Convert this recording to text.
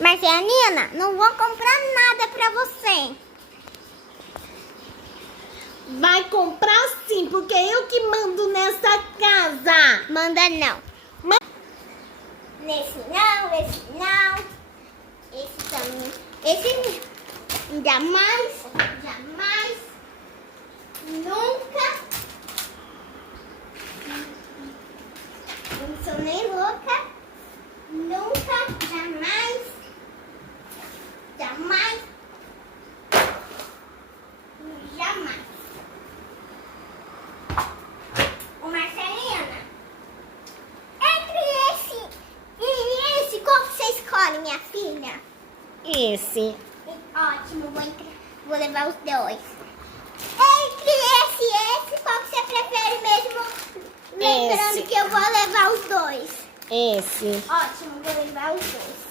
Marcelina, não vou comprar nada pra você. Vai comprar sim, porque eu que mando nessa casa. Manda não. Nesse não, esse não. Esse também. Esse jamais, jamais, nunca. Não sou nem louca. Nunca, jamais, jamais, jamais. Ô Marcelina, entre esse e esse, qual que você escolhe, minha filha? Esse. Ótimo, vou levar os dois. Entre esse e esse, qual que você prefere mesmo? Lembrando Esse. que eu vou levar os dois. Esse. Ótimo, vou levar os dois.